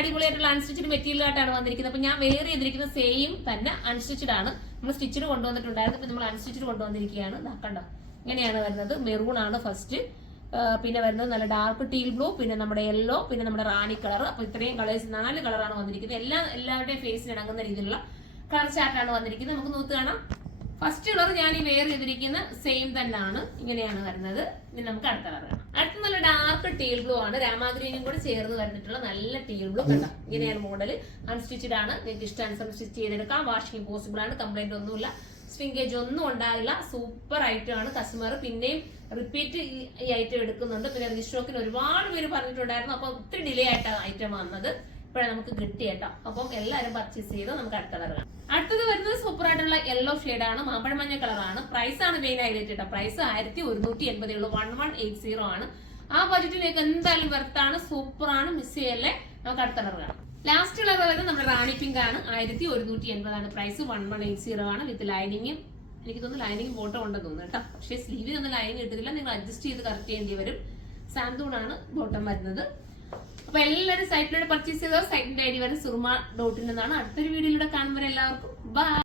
അടിപൊളിയായിട്ടുള്ള unstitched material ആയിട്ടാണ് വന്നിരിക്കുന്നത്. അപ്പൊ ഞാൻ വെയർ ചെയ്തിരിക്കുന്ന സെയിം തന്നെ അൺസ്റ്റിച്ചഡ് ആണ്. നമ്മൾ സ്റ്റിച്ചഡ് കൊണ്ടുവന്നിട്ടുണ്ടായിരുന്നു, നമ്മൾ അൺസ്റ്റിച്ചഡ് കൊണ്ടുവന്നിരിക്കുകയാണ്. കണ്ടോ, ഇങ്ങനെയാണ് വരുന്നത്. മെറൂൺ ആണ് ഫസ്റ്റ്, പിന്നെ വരുന്നത് നല്ല ഡാർക്ക് ടീൽ ബ്ലൂ, പിന്നെ നമ്മുടെ യെല്ലോ, പിന്നെ നമ്മുടെ റാണി കളർ. അപ്പൊ ഇത്രയും കളേഴ്സ് 4 കളറാണ് വന്നിരിക്കുന്നത്. എല്ലാവരുടെയും ഫേസിന് ഇണങ്ങുന്ന രീതിയിലുള്ള കളർ ചാർട്ടാണ് വന്നിരിക്കുന്നത്. നമുക്ക് നോക്കി കാണാം. ഫസ്റ്റ് കളർ ഞാൻ ഈ വെയർ ചെയ്തിരിക്കുന്ന സെയിം തന്നെയാണ്, ഇങ്ങനെയാണ് വരുന്നത്. ഇനി നമുക്ക് അടുത്ത കളർ കാണാം. അടുത്ത നല്ല ഡാർക്ക് ടീൽ ബ്ലൂ ആണ്, രാമാഗ്രീനും കൂടെ ചേർന്ന് വരുന്നിട്ടുള്ള നല്ല ടീൽ ബ്ലൂ. കണ്ടോ, ഇങ്ങനെയാണ് മോഡൽ. അൺസ്റ്റിച്ചഡ് ആണ്, നിങ്ങൾക്ക് ഇഷ്ടാനുസരണം സ്റ്റിച്ച് ചെയ്തെടുക്കാം. വാഷിംഗ് പോസിബിൾ ആണ്, കംപ്ലൈന്റ് ഒന്നുമില്ല, സ്ട്രിങ്കേജ് ഒന്നും ഉണ്ടാകില്ല. സൂപ്പർ ഐറ്റം ആണ്. കസ്റ്റമർ പിന്നെയും റിപ്പീറ്റ് ഈ ഐറ്റം എടുക്കുന്നുണ്ട്. പിന്നെ റീസ്റ്റോക്കിന് ഒരുപാട് പേര് പറഞ്ഞിട്ടുണ്ടായിരുന്നു. അപ്പൊ ഒത്തിരി ഡിലേ ആയിട്ടാണ് ഐറ്റം വന്നത്, ഇപ്പോഴേ നമുക്ക് കിട്ടി കേട്ടോ. അപ്പം എല്ലാവരും പർച്ചേസ് ചെയ്ത് നമുക്ക് അടുത്ത കളർ കാണാം. അടുത്തത് വരുന്നത് സൂപ്പർ ആയിട്ടുള്ള യെല്ലോ ഷെയ്ഡ് ആണ്, മാമ്പഴമഞ്ഞ കളറാണ്. പ്രൈസ് ആണ് മെയിൻ ഹൈലൈറ്റ് കേട്ടോ. പ്രൈസ് 1180 ഉള്ളൂ, 1180 ആണ്. ആ ബജറ്റിലേക്ക് എന്തായാലും വെർത്താണ്, സൂപ്പർ ആണ്, മിസ് ചെയ്യല്ലേ. നമുക്ക് അടുത്ത കളർ കാണാം. ലാസ്റ്റ് കളർ വരുന്നത് നമ്മുടെ റാണി പിങ്ക് ആണ്, 1180 ആണ്. പ്രൈസ് 1180 ആണ്. വിത്ത് ലൈനിങ്ങും, എനിക്ക് തോന്നുന്നു ലൈനിങ് ബോട്ടം ഉണ്ടെന്ന് തോന്നുന്നു കേട്ടോ. പക്ഷേ സ്ലീവിനൊന്നും ലൈനിങ് കിട്ടുന്നില്ല, നിങ്ങൾ അഡ്ജസ്റ്റ് ചെയ്ത് കറക്റ്റ് ചെയ്യേണ്ടി വരും. സാന്തൂൺ ആണ് ബോട്ടം വരുന്നത്. അപ്പൊ എല്ലാവരും സൈറ്റിലൂടെ പർച്ചേസ് ചെയ്തോ. സൈറ്റിന്റെ ഐഡി വരെ സുർമ.in എന്നാണ്. അടുത്തൊരു വീഡിയോയിലൂടെ കാണുമ്പോൾ എല്ലാവർക്കും ബൈ.